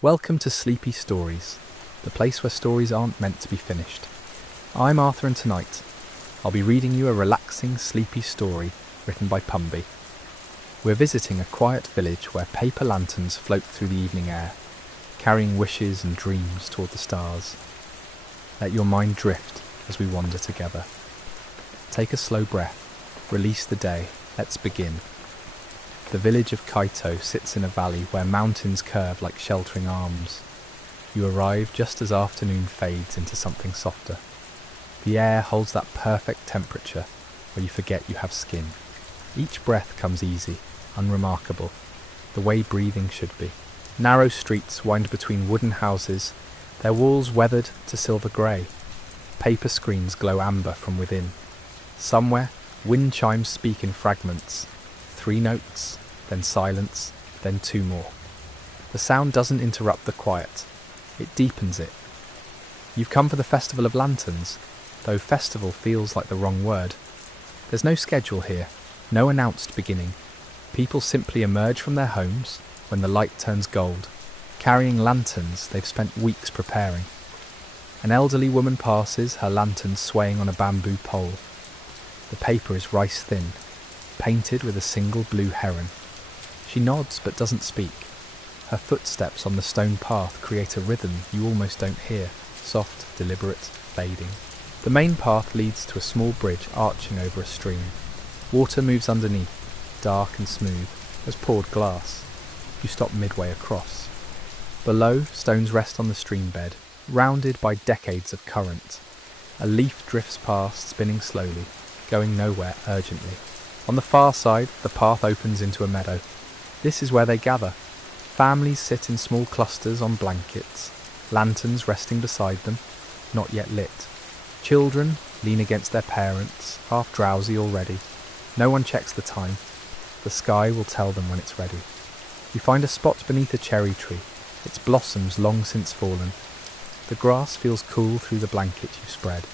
Welcome to Sleepy Stories, the place where stories aren't meant to be finished. I'm Arthur, and tonight I'll be reading you a relaxing, sleepy story written by Pumby. We're visiting a quiet village where paper lanterns float through the evening air, carrying wishes and dreams toward the stars. Let your mind drift as we wander together. Take a slow breath, release the day, let's begin. The village of Kaito sits in a valley where mountains curve like sheltering arms. You arrive just as afternoon fades into something softer. The air holds that perfect temperature where you forget you have skin. Each breath comes easy, unremarkable, the way breathing should be. Narrow streets wind between wooden houses, their walls weathered to silver grey. Paper screens glow amber from within. Somewhere, wind chimes speak in fragments. 3 notes, then silence, then 2 more. The sound doesn't interrupt the quiet, it deepens it. You've come for the Festival of Lanterns, though festival feels like the wrong word. There's no schedule here, no announced beginning. People simply emerge from their homes when the light turns gold, carrying lanterns they've spent weeks preparing. An elderly woman passes, her lantern swaying on a bamboo pole. The paper is rice thin, painted with a single blue heron. She nods but doesn't speak. Her footsteps on the stone path create a rhythm you almost don't hear, soft, deliberate, fading. The main path leads to a small bridge arching over a stream. Water moves underneath, dark and smooth, as poured glass. You stop midway across. Below, stones rest on the stream bed, rounded by decades of current. A leaf drifts past, spinning slowly, going nowhere urgently. On the far side, the path opens into a meadow. This is where they gather. Families sit in small clusters on blankets, lanterns resting beside them, not yet lit. Children lean against their parents, half drowsy already. No one checks the time. The sky will tell them when it's ready. You find a spot beneath a cherry tree, its blossoms long since fallen. The grass feels cool through the blanket you spread.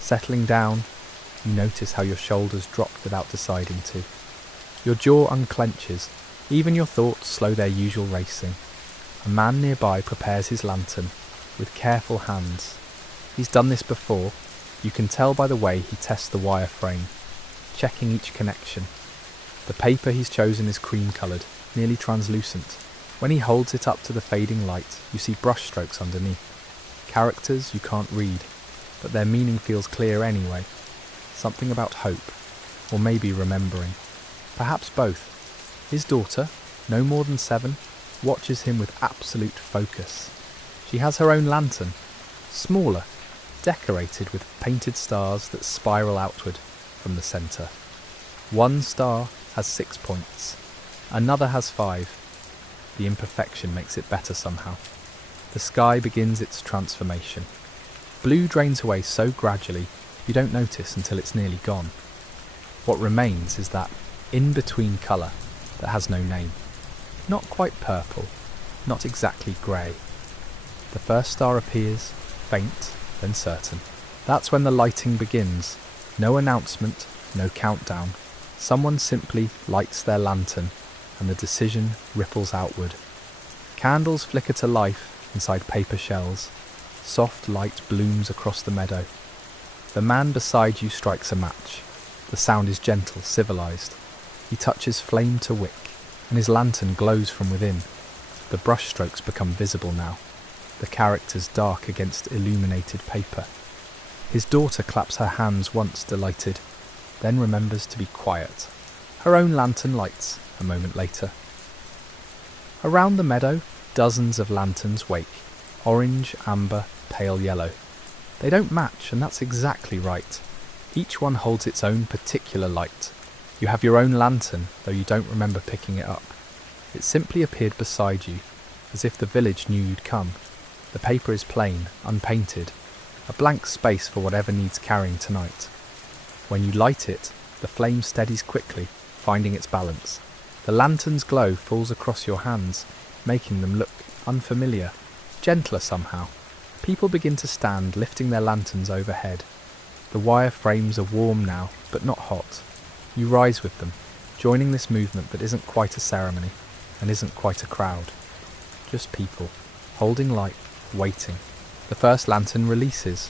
Settling down, you notice how your shoulders drop without deciding to. Your jaw unclenches, even your thoughts slow their usual racing. A man nearby prepares his lantern, with careful hands. He's done this before, you can tell by the way he tests the wire frame, checking each connection. The paper he's chosen is cream-coloured, nearly translucent. When he holds it up to the fading light, you see brushstrokes underneath. Characters you can't read, but their meaning feels clear anyway. Something about hope, or maybe remembering. Perhaps both. His daughter, no more than 7, watches him with absolute focus. She has her own lantern, smaller, decorated with painted stars that spiral outward from the centre. One star has 6 points, another has 5. The imperfection makes it better somehow. The sky begins its transformation. Blue drains away so gradually you don't notice until it's nearly gone. What remains is that in-between colour that has no name. Not quite purple, not exactly grey. The first star appears, faint, then certain. That's when the lighting begins. No announcement, no countdown. Someone simply lights their lantern, and the decision ripples outward. Candles flicker to life inside paper shells. Soft light blooms across the meadow. The man beside you strikes a match. The sound is gentle, civilized. He touches flame to wick, and his lantern glows from within. The brushstrokes become visible now, the characters dark against illuminated paper. His daughter claps her hands once, delighted, then remembers to be quiet. Her own lantern lights a moment later. Around the meadow, dozens of lanterns wake, orange, amber, pale yellow. They don't match, and that's exactly right. Each one holds its own particular light. You have your own lantern, though you don't remember picking it up. It simply appeared beside you, as if the village knew you'd come. The paper is plain, unpainted, a blank space for whatever needs carrying tonight. When you light it, the flame steadies quickly, finding its balance. The lantern's glow falls across your hands, making them look unfamiliar, gentler somehow. People begin to stand, lifting their lanterns overhead. The wire frames are warm now, but not hot. You rise with them, joining this movement that isn't quite a ceremony, and isn't quite a crowd. just people, holding light, waiting. The first lantern releases.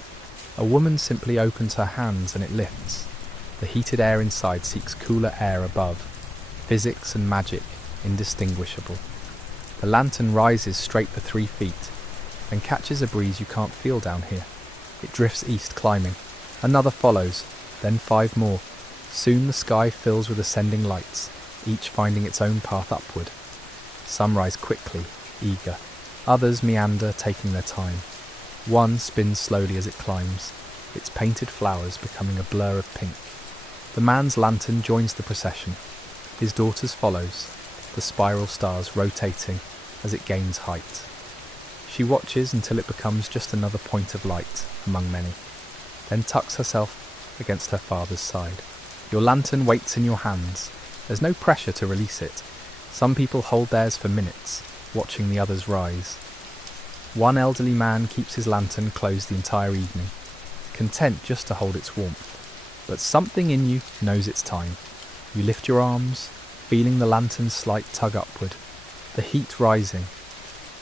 A woman simply opens her hands and it lifts. The heated air inside seeks cooler air above. Physics and magic, indistinguishable. The lantern rises straight for 3 feet, then catches a breeze you can't feel down here. It drifts east, climbing. Another follows, then 5 more. Soon the sky fills with ascending lights, each finding its own path upward. Some rise quickly, eager. Others meander, taking their time. One spins slowly as it climbs, its painted flowers becoming a blur of pink. The man's lantern joins the procession. His daughter's follows, the spiral stars rotating as it gains height. She watches until it becomes just another point of light among many, then tucks herself against her father's side. Your lantern waits in your hands. There's no pressure to release it. Some people hold theirs for minutes, watching the others rise. One elderly man keeps his lantern closed the entire evening, content just to hold its warmth. But something in you knows it's time. You lift your arms, feeling the lantern's slight tug upward, the heat rising,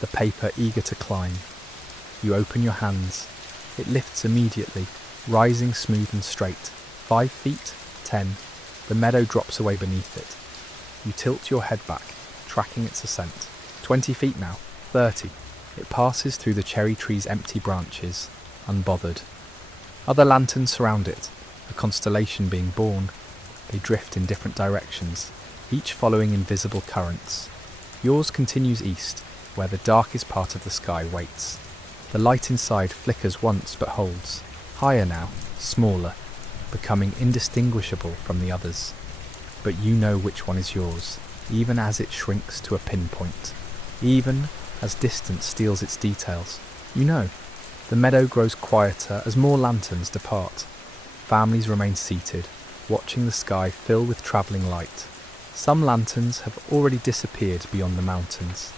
the paper eager to climb. You open your hands. It lifts immediately, rising smooth and straight. 5 feet, 10. The meadow drops away beneath it. You tilt your head back, tracking its ascent. 20 feet now, 30. It passes through the cherry tree's empty branches, unbothered. Other lanterns surround it, a constellation being born. They drift in different directions, each following invisible currents. Yours continues east, where the darkest part of the sky waits. The light inside flickers once but holds, higher now, smaller, becoming indistinguishable from the others. But you know which one is yours, even as it shrinks to a pinpoint. Even as distance steals its details, you know. The meadow grows quieter as more lanterns depart. Families remain seated, watching the sky fill with travelling light. Some lanterns have already disappeared beyond the mountains.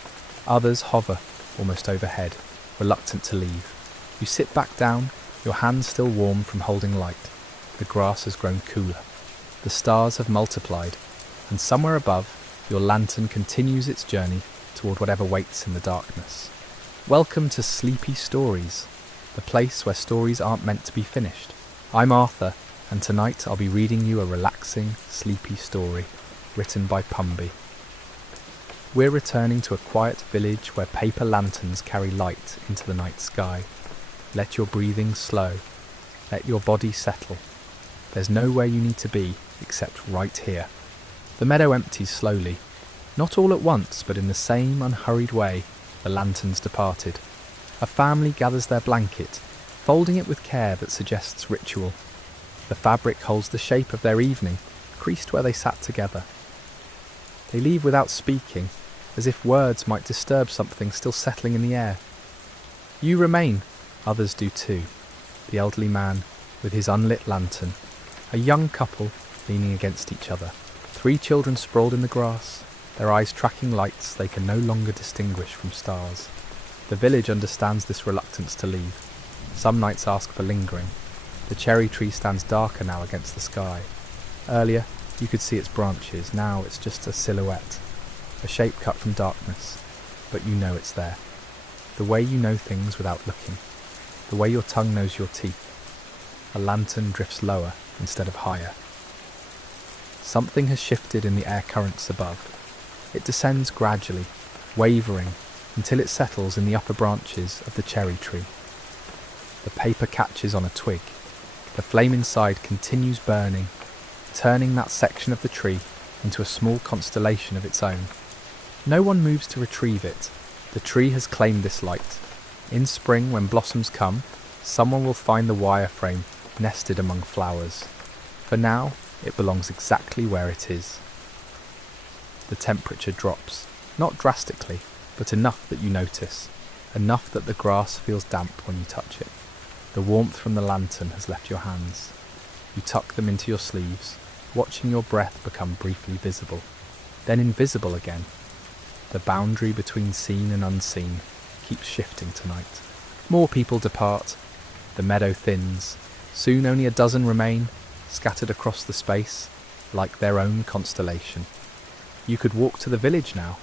Others hover almost overhead, reluctant to leave. You sit back down, your hands still warm from holding light. The grass has grown cooler. The stars have multiplied, and somewhere above, your lantern continues its journey toward whatever waits in the darkness. Welcome to Sleepy Stories, the place where stories aren't meant to be finished. I'm Arthur, and tonight I'll be reading you a relaxing, sleepy story written by Pumby. We're returning to a quiet village where paper lanterns carry light into the night sky. Let your breathing slow. Let your body settle. There's nowhere you need to be except right here. The meadow empties slowly. Not all at once, but in the same unhurried way the lanterns departed. A family gathers their blanket, folding it with care that suggests ritual. The fabric holds the shape of their evening, creased where they sat together. They leave without speaking, as if words might disturb something still settling in the air. You remain, others do too. The elderly man with his unlit lantern, a young couple leaning against each other, 3 children sprawled in the grass, their eyes tracking lights they can no longer distinguish from stars. The village understands this reluctance to leave. Some nights ask for lingering. The cherry tree stands darker now against the sky. Earlier, you could see its branches. Now it's just a silhouette, a shape cut from darkness. But you know it's there. The way you know things without looking. The way your tongue knows your teeth. A lantern drifts lower instead of higher. Something has shifted in the air currents above. It descends gradually, wavering, until it settles in the upper branches of the cherry tree. The paper catches on a twig. The flame inside continues burning, turning that section of the tree into a small constellation of its own. No one moves to retrieve it. The tree has claimed this light. In spring, when blossoms come, someone will find the wire frame nested among flowers. For now, it belongs exactly where it is. The temperature drops, not drastically, but enough that you notice, enough that the grass feels damp when you touch it. The warmth from the lantern has left your hands. You tuck them into your sleeves, watching your breath become briefly visible, then invisible again. The boundary between seen and unseen keeps shifting tonight. More people depart. The meadow thins. Soon only a dozen remain, scattered across the space, like their own constellation. You could walk to the village now,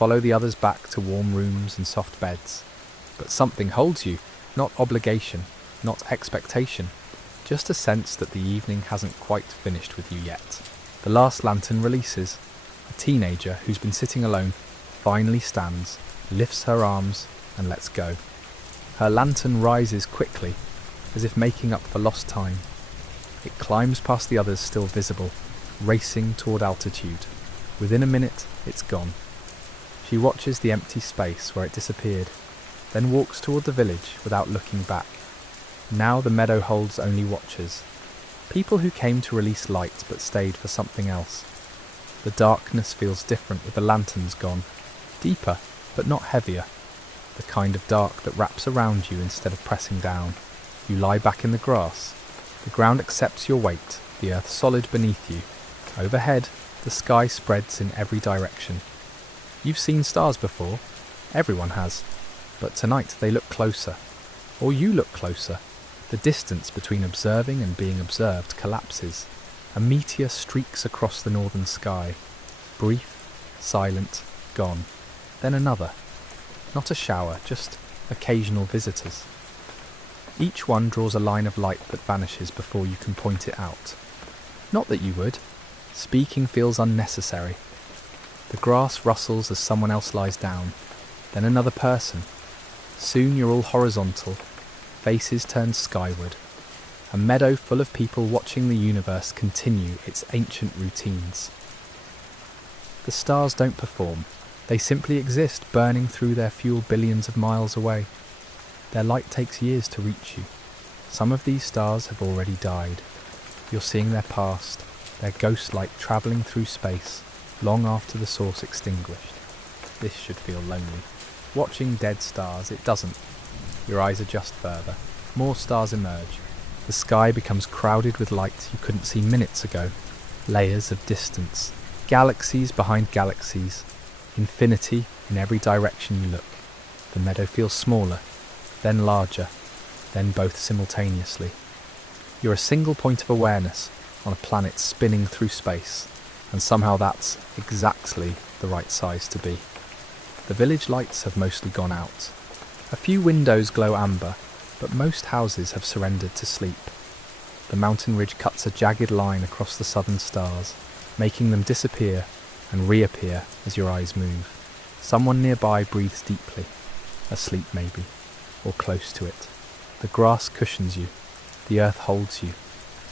follow the others back to warm rooms and soft beds. But something holds you, not obligation, not expectation, just a sense that the evening hasn't quite finished with you yet. The last lantern releases. A teenager who's been sitting alone finally stands, lifts her arms and lets go. Her lantern rises quickly, as if making up for lost time. It climbs past the others still visible, racing toward altitude. Within a minute, it's gone. She watches the empty space where it disappeared, then walks toward the village without looking back. Now the meadow holds only watchers, people who came to release light but stayed for something else. The darkness feels different with the lanterns gone, deeper but not heavier, the kind of dark that wraps around you instead of pressing down. You lie back in the grass. The ground accepts your weight, the earth solid beneath you. Overhead, the sky spreads in every direction. You've seen stars before, everyone has, but tonight they look closer, or you look closer. The distance between observing and being observed collapses. A meteor streaks across the northern sky, brief, silent, gone. Then another. Not a shower, just occasional visitors. Each one draws a line of light that vanishes before you can point it out. Not that you would. Speaking feels unnecessary. The grass rustles as someone else lies down, then another person. Soon you're all horizontal, faces turned skyward. A meadow full of people watching the universe continue its ancient routines. The stars don't perform. They simply exist, burning through their fuel billions of miles away. Their light takes years to reach you. Some of these stars have already died. You're seeing their past, their ghost light travelling through space, long after the source extinguished. This should feel lonely. Watching dead stars, it doesn't. Your eyes adjust further. More stars emerge. The sky becomes crowded with light you couldn't see minutes ago. Layers of distance. Galaxies behind galaxies. Infinity in every direction you look. The meadow feels smaller, then larger, then both simultaneously. You're a single point of awareness on a planet spinning through space, and somehow that's exactly the right size to be. The village lights have mostly gone out. A few windows glow amber, but most houses have surrendered to sleep. The mountain ridge cuts a jagged line across the southern stars, making them disappear and reappear as your eyes move. Someone nearby breathes deeply, asleep maybe, or close to it. The grass cushions you, the earth holds you,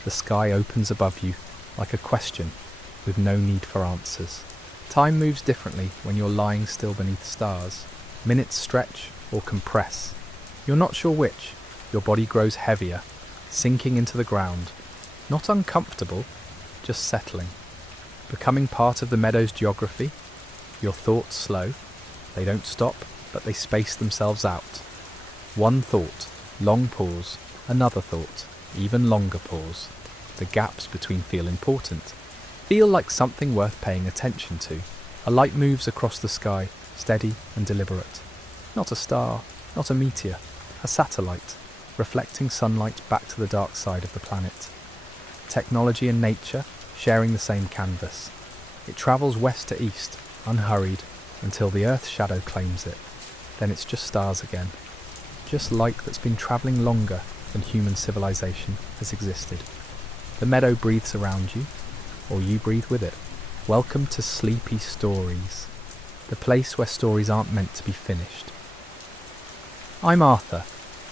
the sky opens above you like a question with no need for answers. Time moves differently when you're lying still beneath stars. Minutes stretch or compress. You're not sure which. Your body grows heavier, sinking into the ground. Not uncomfortable, just settling. Becoming part of the meadow's geography. Your thoughts slow. They don't stop, but they space themselves out. One thought, long pause, another thought, even longer pause. The gaps between feel important. Feel like something worth paying attention to. A light moves across the sky, steady and deliberate. Not a star, not a meteor, a satellite, reflecting sunlight back to the dark side of the planet. Technology and nature sharing the same canvas. It travels west to east, unhurried, until the Earth's shadow claims it. Then it's just stars again. Just light that's been travelling longer than human civilization has existed. The meadow breathes around you, or you breathe with it. Welcome to Sleepy Stories, the place where stories aren't meant to be finished. I'm Arthur,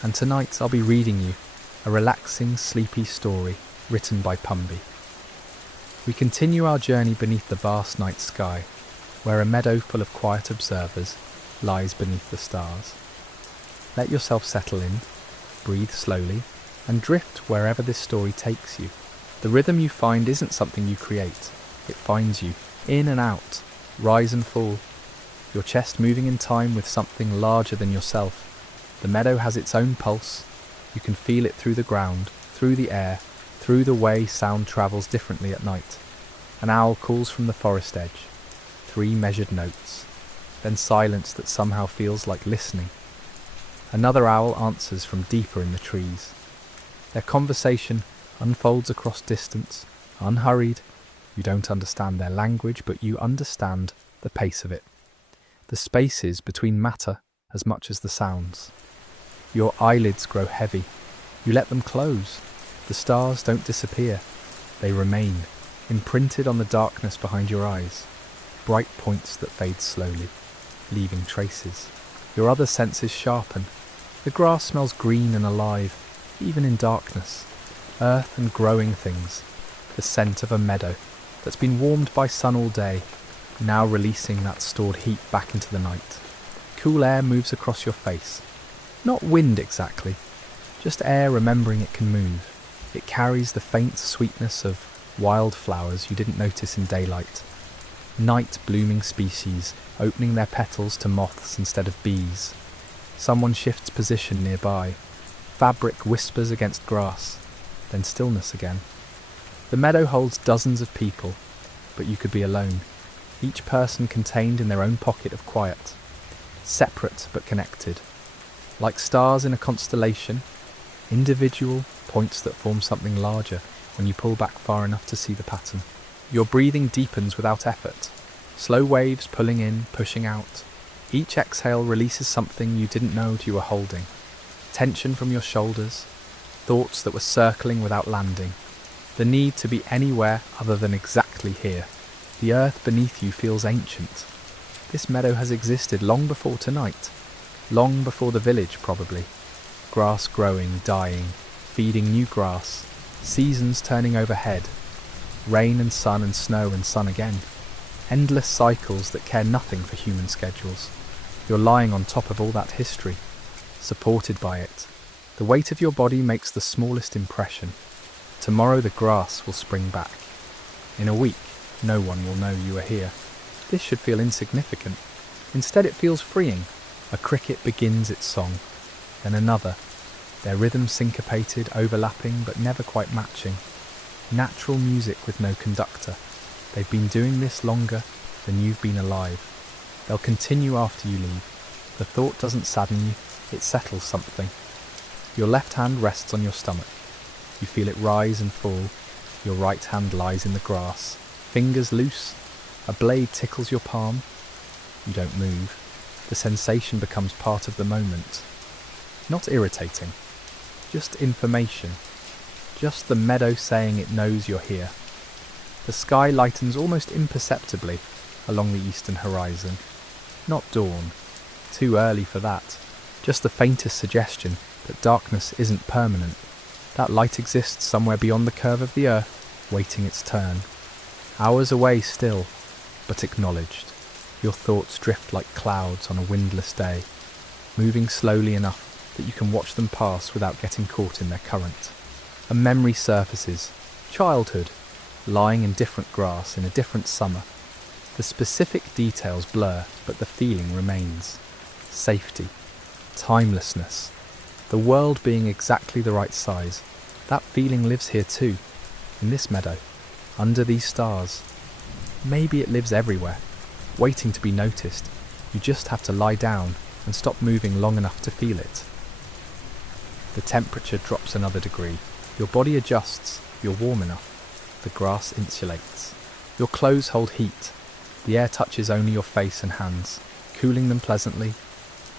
and tonight I'll be reading you a relaxing, sleepy story written by Pumby. We continue our journey beneath the vast night sky, where a meadow full of quiet observers lies beneath the stars. Let yourself settle in, breathe slowly, and drift wherever this story takes you. The rhythm you find isn't something you create. It finds you, in and out, rise and fall, your chest moving in time with something larger than yourself. The meadow has its own pulse. You can feel it through the ground, through the air, through the way sound travels differently at night. An owl calls from the forest edge. 3 measured notes. Then silence that somehow feels like listening. Another owl answers from deeper in the trees. Their conversation unfolds across distance, unhurried. You don't understand their language, but you understand the pace of it. The spaces between matter as much as the sounds. Your eyelids grow heavy. You let them close. The stars don't disappear. They remain, imprinted on the darkness behind your eyes. Bright points that fade slowly, leaving traces. Your other senses sharpen. The grass smells green and alive, even in darkness. Earth and growing things. The scent of a meadow that's been warmed by sun all day, now releasing that stored heat back into the night. Cool air moves across your face. Not wind exactly, just air remembering it can move. It carries the faint sweetness of wildflowers you didn't notice in daylight. Night blooming species opening their petals to moths instead of bees. Someone shifts position nearby. Fabric whispers against grass, then stillness again. The meadow holds dozens of people, but you could be alone. Each person contained in their own pocket of quiet. Separate but connected. Like stars in a constellation, individual points that form something larger when you pull back far enough to see the pattern. Your breathing deepens without effort. Slow waves pulling in, pushing out. Each exhale releases something you didn't know you were holding. Tension from your shoulders, thoughts that were circling without landing. The need to be anywhere other than exactly here. The earth beneath you feels ancient. This meadow has existed long before tonight. Long before the village, probably. Grass growing, dying, feeding new grass. Seasons turning overhead. Rain and sun and snow and sun again. Endless cycles that care nothing for human schedules. You're lying on top of all that history, supported by it. The weight of your body makes the smallest impression. Tomorrow the grass will spring back. In a week, no one will know you are here. This should feel insignificant. Instead it feels freeing. A cricket begins its song, then another. Their rhythms syncopated, overlapping, but never quite matching. Natural music with no conductor. They've been doing this longer than you've been alive. They'll continue after you leave. The thought doesn't sadden you, it settles something. Your left hand rests on your stomach. You feel it rise and fall. Your right hand lies in the grass. Fingers loose. A blade tickles your palm. You don't move. The sensation becomes part of the moment. Not irritating. Just information. Just the meadow saying it knows you're here. The sky lightens almost imperceptibly along the eastern horizon. Not dawn. Too early for that. Just the faintest suggestion that darkness isn't permanent. That light exists somewhere beyond the curve of the earth, waiting its turn. Hours away still, but acknowledged. Your thoughts drift like clouds on a windless day, moving slowly enough that you can watch them pass without getting caught in their current. A memory surfaces. Childhood, lying in different grass in a different summer. The specific details blur, but the feeling remains. Safety, timelessness, the world being exactly the right size. That feeling lives here too, in this meadow, under these stars. Maybe it lives everywhere, waiting to be noticed. You just have to lie down and stop moving long enough to feel it. The temperature drops another degree. Your body adjusts. You're warm enough. The grass insulates. Your clothes hold heat. The air touches only your face and hands, cooling them pleasantly,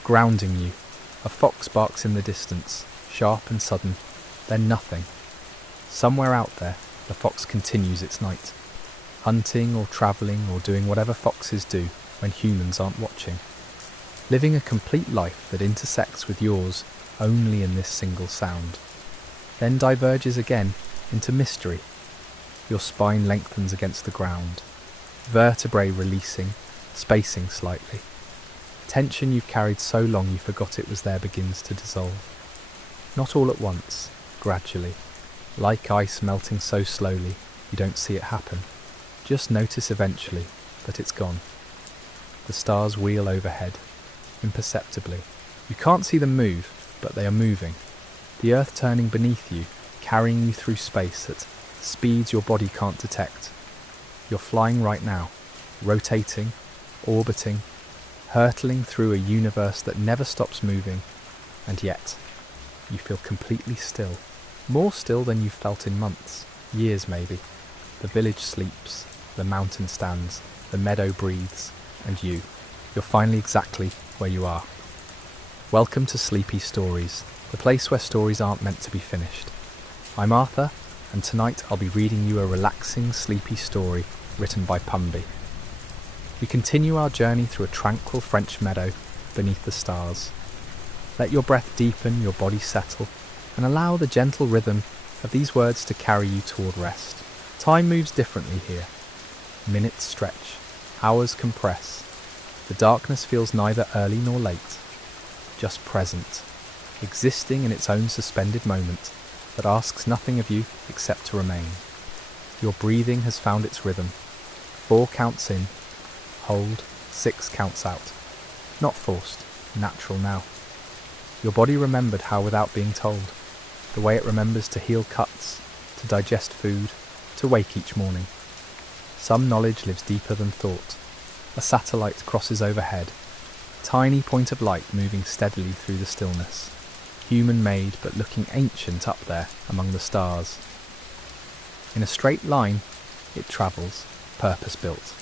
grounding you. A fox barks in the distance, sharp and sudden, then nothing. Somewhere out there, the fox continues its night, hunting or travelling or doing whatever foxes do when humans aren't watching. Living a complete life that intersects with yours only in this single sound. Then diverges again into mystery. Your spine lengthens against the ground. Vertebrae releasing, spacing slightly. Tension you've carried so long you forgot it was there begins to dissolve. Not all at once, gradually. Like ice melting so slowly, you don't see it happen. Just notice eventually that it's gone. The stars wheel overhead, imperceptibly. You can't see them move, but they are moving. The earth turning beneath you, carrying you through space at speeds your body can't detect. You're flying right now, rotating, orbiting, hurtling through a universe that never stops moving, and yet you feel completely still. More still than you've felt in months, years maybe. The village sleeps, the mountain stands, the meadow breathes, and you. you're finally exactly where you are. Welcome to Sleepy Stories, the place where stories aren't meant to be finished. I'm Arthur, and tonight I'll be reading you a relaxing, sleepy story written by Pumby. We continue our journey through a tranquil French meadow beneath the stars. Let your breath deepen, your body settle, and allow the gentle rhythm of these words to carry you toward rest. Time moves differently here. Minutes stretch, hours compress. The darkness feels neither early nor late, just present, existing in its own suspended moment that asks nothing of you except to remain. Your breathing has found its rhythm. 4 counts in, hold, 6 counts out. Not forced, natural now. Your body remembered how without being told, the way it remembers to heal cuts, to digest food, to wake each morning. Some knowledge lives deeper than thought. A satellite crosses overhead, a tiny point of light moving steadily through the stillness. Human-made but looking ancient up there among the stars. In a straight line, it travels, purpose-built,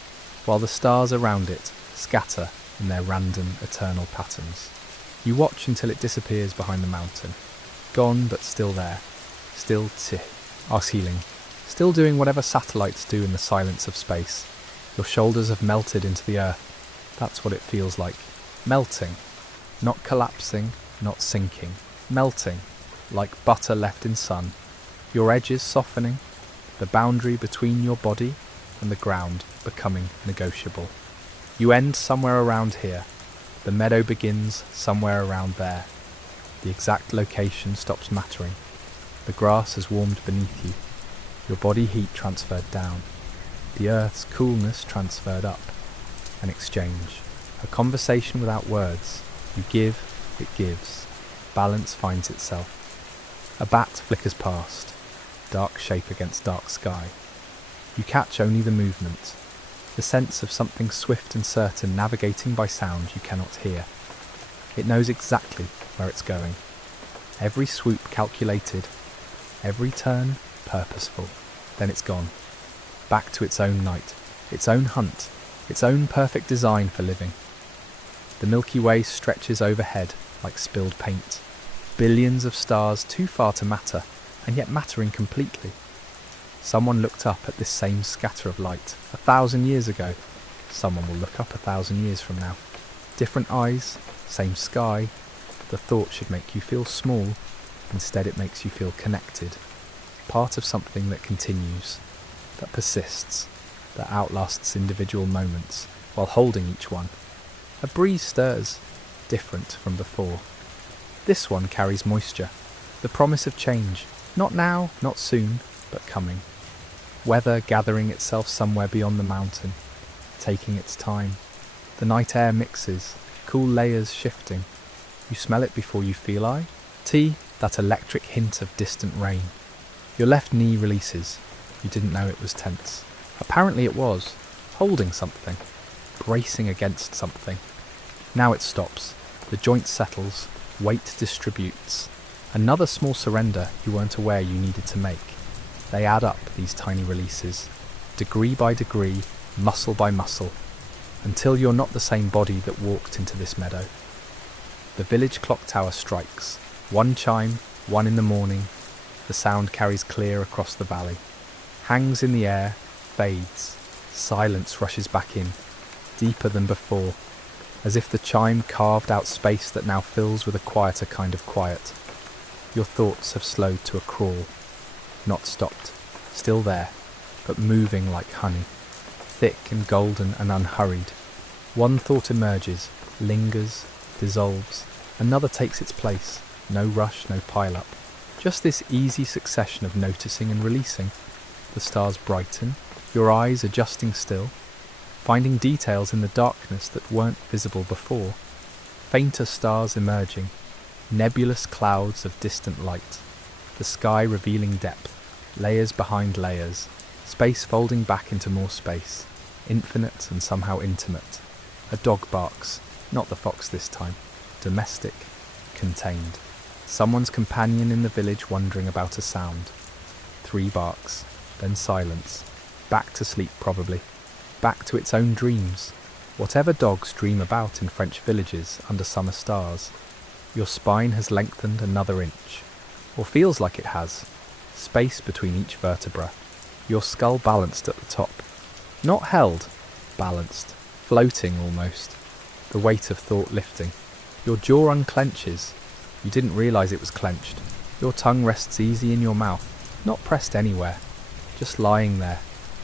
while the stars around it scatter in their random, eternal patterns. You watch until it disappears behind the mountain. Gone but still there. Still arse healing. Still doing whatever satellites do in the silence of space. Your shoulders have melted into the earth. That's what it feels like. Melting. Not collapsing, not sinking. Melting, like butter left in sun. Your edges softening, the boundary between your body and the ground becoming negotiable. You end somewhere around here. The meadow begins somewhere around there. The exact location stops mattering. The grass has warmed beneath you. Your body heat transferred down. The earth's coolness transferred up. An exchange. A conversation without words. You give, it gives. Balance finds itself. A bat flickers past. Dark shape against dark sky. You catch only the movement. The sense of something swift and certain navigating by sound you cannot hear. It knows exactly where it's going. Every swoop calculated, every turn purposeful. Then it's gone. Back to its own night, its own hunt, its own perfect design for living. The Milky Way stretches overhead like spilled paint. Billions of stars too far to matter, and yet mattering completely. Someone looked up at this same scatter of light 1,000 years ago. Someone will look up 1,000 years from now. Different eyes, same sky. The thought should make you feel small. Instead it makes you feel connected. Part of something that continues, that persists, that outlasts individual moments while holding each one. A breeze stirs, different from before. This one carries moisture, the promise of change. Not now, not soon, but coming. Weather gathering itself somewhere beyond the mountain, taking its time. The night air mixes, cool layers shifting. You smell it before you feel I. That electric hint of distant rain. Your left knee releases. You didn't know it was tense. Apparently it was, holding something, bracing against something. Now it stops. The joint settles, weight distributes. Another small surrender you weren't aware you needed to make. They add up, these tiny releases, degree by degree, muscle by muscle, until you're not the same body that walked into this meadow. The village clock tower strikes. 1 chime, 1 in the morning. The sound carries clear across the valley. Hangs in the air, fades. Silence rushes back in, deeper than before, as if the chime carved out space that now fills with a quieter kind of quiet. Your thoughts have slowed to a crawl. Not stopped, still there, but moving like honey, thick and golden and unhurried. One thought emerges, lingers, dissolves. Another takes its place. No rush, no pile-up. Just this easy succession of noticing and releasing. The stars brighten, your eyes adjusting still, finding details in the darkness that weren't visible before. Fainter stars emerging, nebulous clouds of distant light. The sky revealing depth, layers behind layers, space folding back into more space, infinite and somehow intimate. A dog barks, not the fox this time, domestic, contained. Someone's companion in the village wondering about a sound. 3 barks, then silence. Back to sleep probably. Back to its own dreams. Whatever dogs dream about in French villages under summer stars, your spine has lengthened another inch, or feels like it has, space between each vertebra, your skull balanced at the top. Not held, balanced, floating almost, the weight of thought lifting. Your jaw unclenches, you didn't realise it was clenched. Your tongue rests easy in your mouth, not pressed anywhere, just lying there,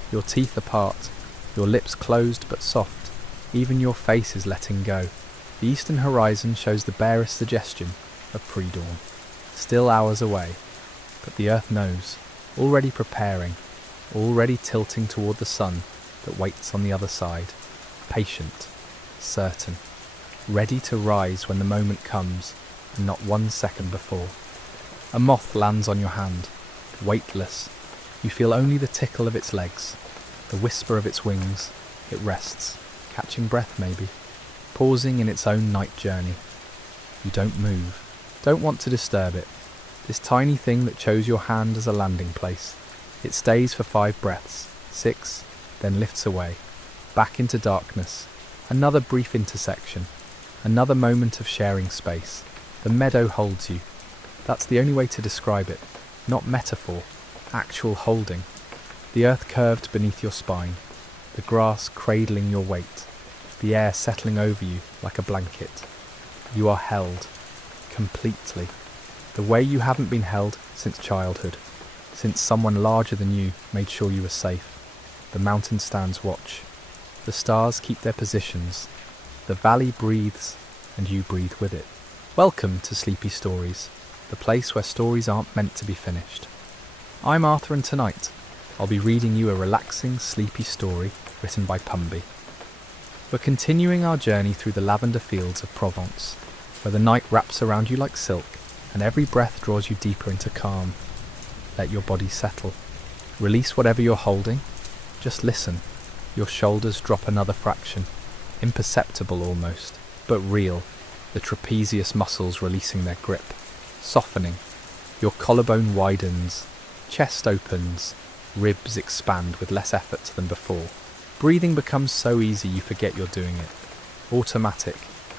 your teeth apart, your lips closed but soft, even your face is letting go. The eastern horizon shows the barest suggestion of pre-dawn, still hours away, but the earth knows, already preparing, already tilting toward the sun that waits on the other side, patient, certain, ready to rise when the moment comes, and not 1 second before. A moth lands on your hand, weightless. You feel only the tickle of its legs, the whisper of its wings. It rests, catching breath maybe, pausing in its own night journey. You don't move, don't want to disturb it. This tiny thing that chose your hand as a landing place. It stays for 5 breaths, 6, then lifts away, back into darkness. Another brief intersection, another moment of sharing space. The meadow holds you. That's the only way to describe it, not metaphor, actual holding. The earth curved beneath your spine, the grass cradling your weight, the air settling over you like a blanket. You are held, completely, the way you haven't been held since childhood, since someone larger than you made sure you were safe. The mountain stands watch. The stars keep their positions. The valley breathes, and you breathe with it. Welcome to Sleepy Stories, the place where stories aren't meant to be finished. I'm Arthur, and tonight I'll be reading you a relaxing, sleepy story written by Pumby. We're continuing our journey through the lavender fields of Provence, where the night wraps around you like silk, and every breath draws you deeper into calm. Let your body settle. Release whatever you're holding. Just listen. Your shoulders drop another fraction, imperceptible almost, but real. The trapezius muscles releasing their grip, softening. Your collarbone widens, chest opens, ribs expand with less effort than before. Breathing becomes so easy you forget you're doing it. Automatic,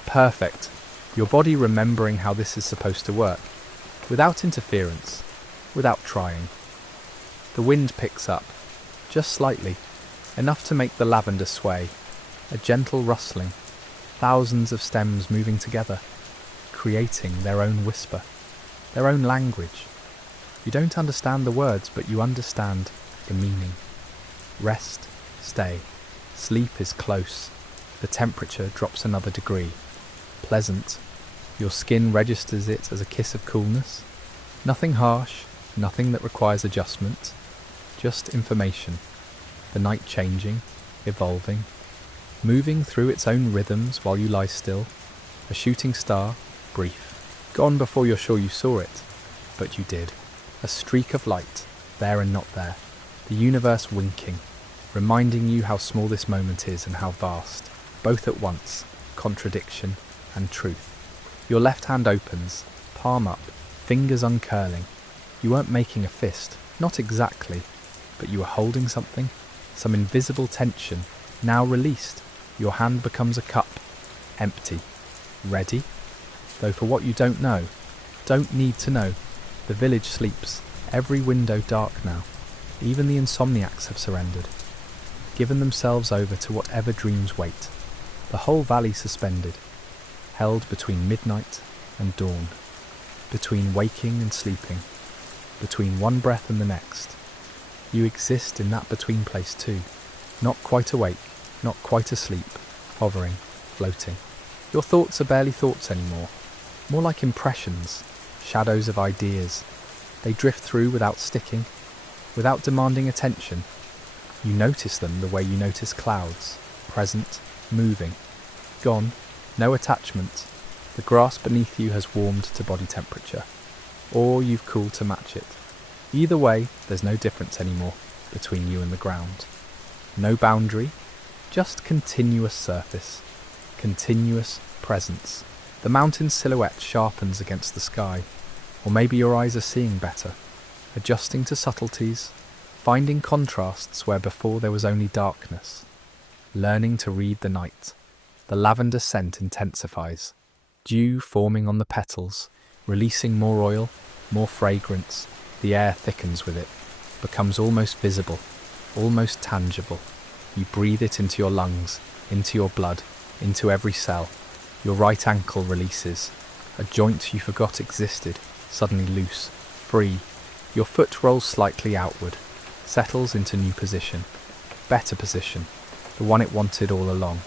perfect. Your body remembering how this is supposed to work, without interference, without trying. The wind picks up, just slightly, enough to make the lavender sway. A gentle rustling, thousands of stems moving together, creating their own whisper, their own language. You don't understand the words, but you understand the meaning. Rest, stay, sleep is close. The temperature drops another degree. Pleasant. Your skin registers it as a kiss of coolness. Nothing harsh, nothing that requires adjustment. Just information. The night changing, evolving, moving through its own rhythms while you lie still. A shooting star, brief. Gone before you're sure you saw it, but you did. A streak of light, there and not there. The universe winking, reminding you how small this moment is and how vast. Both at once, contradiction and truth. Your left hand opens, palm up, fingers uncurling. You weren't making a fist, not exactly, but you were holding something, some invisible tension, now released. Your hand becomes a cup, empty, ready. Though for what you don't know, don't need to know, the village sleeps, every window dark now. Even the insomniacs have surrendered, given themselves over to whatever dreams wait. The whole valley suspended, held between midnight and dawn, between waking and sleeping, between one breath and the next. You exist in that between place too, not quite awake, not quite asleep, hovering, floating. Your thoughts are barely thoughts anymore, more like impressions, shadows of ideas. They drift through without sticking, without demanding attention. You notice them the way you notice clouds, present, moving, gone, no attachment. The grass beneath you has warmed to body temperature, or you've cooled to match it. Either way, there's no difference anymore between you and the ground. No boundary, just continuous surface, continuous presence. The mountain silhouette sharpens against the sky, or maybe your eyes are seeing better, adjusting to subtleties, finding contrasts where before there was only darkness, learning to read the night, The lavender scent intensifies. Dew forming on the petals, releasing more oil, more fragrance. The air thickens with it, becomes almost visible, almost tangible. You breathe it into your lungs, into your blood, into every cell. Your right ankle releases. A joint you forgot existed, suddenly loose, free. Your foot rolls slightly outward, settles into new position. Better position, the one it wanted all along.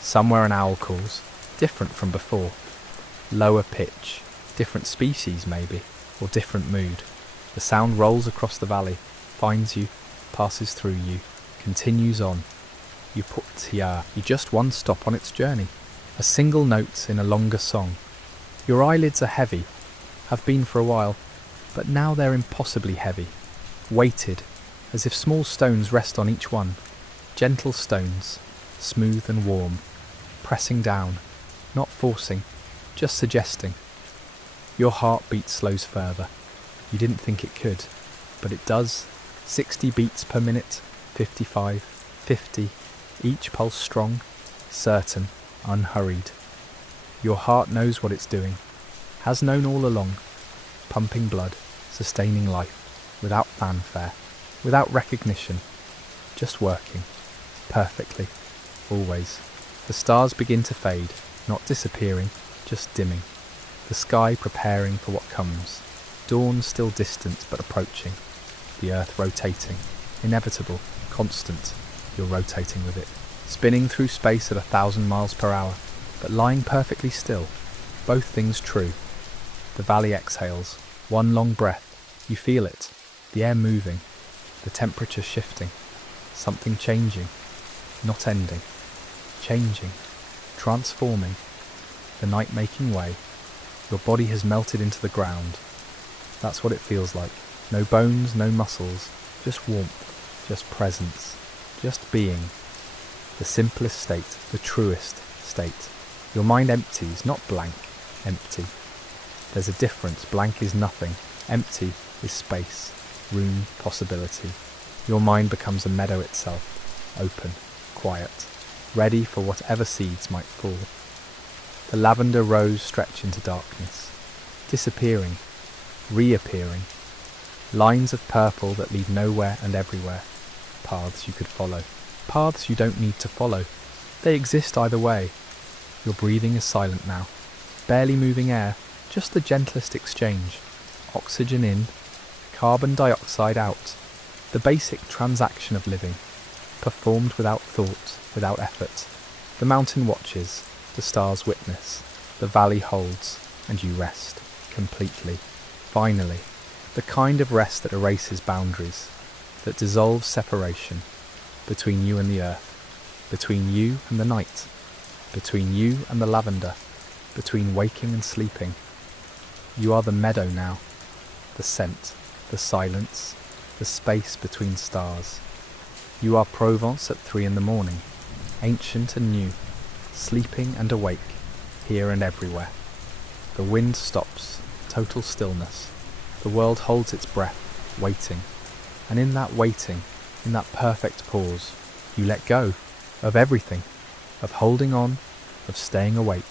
Somewhere an owl calls, different from before. Lower pitch, different species maybe, or different mood. The sound rolls across the valley, finds you, passes through you, continues on. You put here, you just one stop on its journey. A single note in a longer song. Your eyelids are heavy, have been for a while, but now they're impossibly heavy. Weighted, as if small stones rest on each one. Gentle stones, smooth and warm, pressing down, not forcing, just suggesting. Your heartbeat slows further. You didn't think it could, but it does. 60 beats per minute, 55, 50, each pulse strong, certain, unhurried. Your heart knows what it's doing, has known all along, pumping blood, sustaining life, without fanfare, without recognition, just working, perfectly, always. The stars begin to fade, not disappearing, just dimming. The sky preparing for what comes. Dawn still distant but approaching. The earth rotating, inevitable, constant. You're rotating with it, spinning through space at 1,000 miles per hour, but lying perfectly still. Both things true. The valley exhales, one long breath. You feel it, the air moving, the temperature shifting, something changing, not ending, changing, transforming, the night making way. Your body has melted into the ground. That's what it feels like. No bones, no muscles, just warmth, just presence, just being. The simplest state, the truest state. Your mind empties, not blank, empty. There's a difference. Blank is nothing. Empty is space, room, possibility. Your mind becomes a meadow itself, open, quiet, ready for whatever seeds might fall. The lavender rows stretch into darkness, disappearing, reappearing. Lines of purple that lead nowhere and everywhere. Paths you could follow. Paths you don't need to follow. They exist either way. Your breathing is silent now. Barely moving air, just the gentlest exchange. Oxygen in, carbon dioxide out. The basic transaction of living, performed without thought, without effort. The mountain watches, the stars witness, the valley holds, and you rest, completely, finally. The kind of rest that erases boundaries, that dissolves separation, between you and the earth, between you and the night, between you and the lavender, between waking and sleeping. You are the meadow now, the scent, the silence, the space between stars. You are Provence at 3 a.m, ancient and new, sleeping and awake, here and everywhere. The wind stops, total stillness. The world holds its breath, waiting. And in that waiting, in that perfect pause, you let go of everything, of holding on, of staying awake,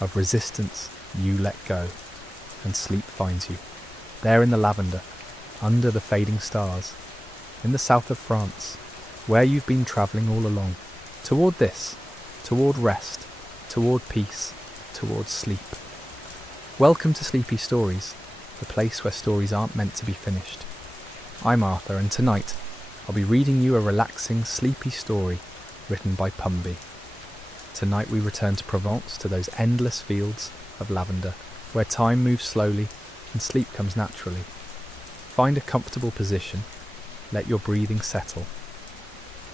of resistance. You let go, and sleep finds you. There in the lavender, under the fading stars, in the south of France, where you've been travelling all along, toward this, toward rest, toward peace, toward sleep. Welcome to Sleepy Stories, the place where stories aren't meant to be finished. I'm Arthur, and tonight I'll be reading you a relaxing, sleepy story written by Pumby. Tonight we return to Provence, to those endless fields of lavender, where time moves slowly and sleep comes naturally. Find a comfortable position, let your breathing settle.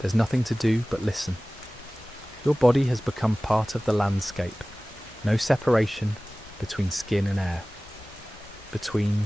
There's nothing to do but listen. Your body has become part of the landscape, no separation between skin and air, between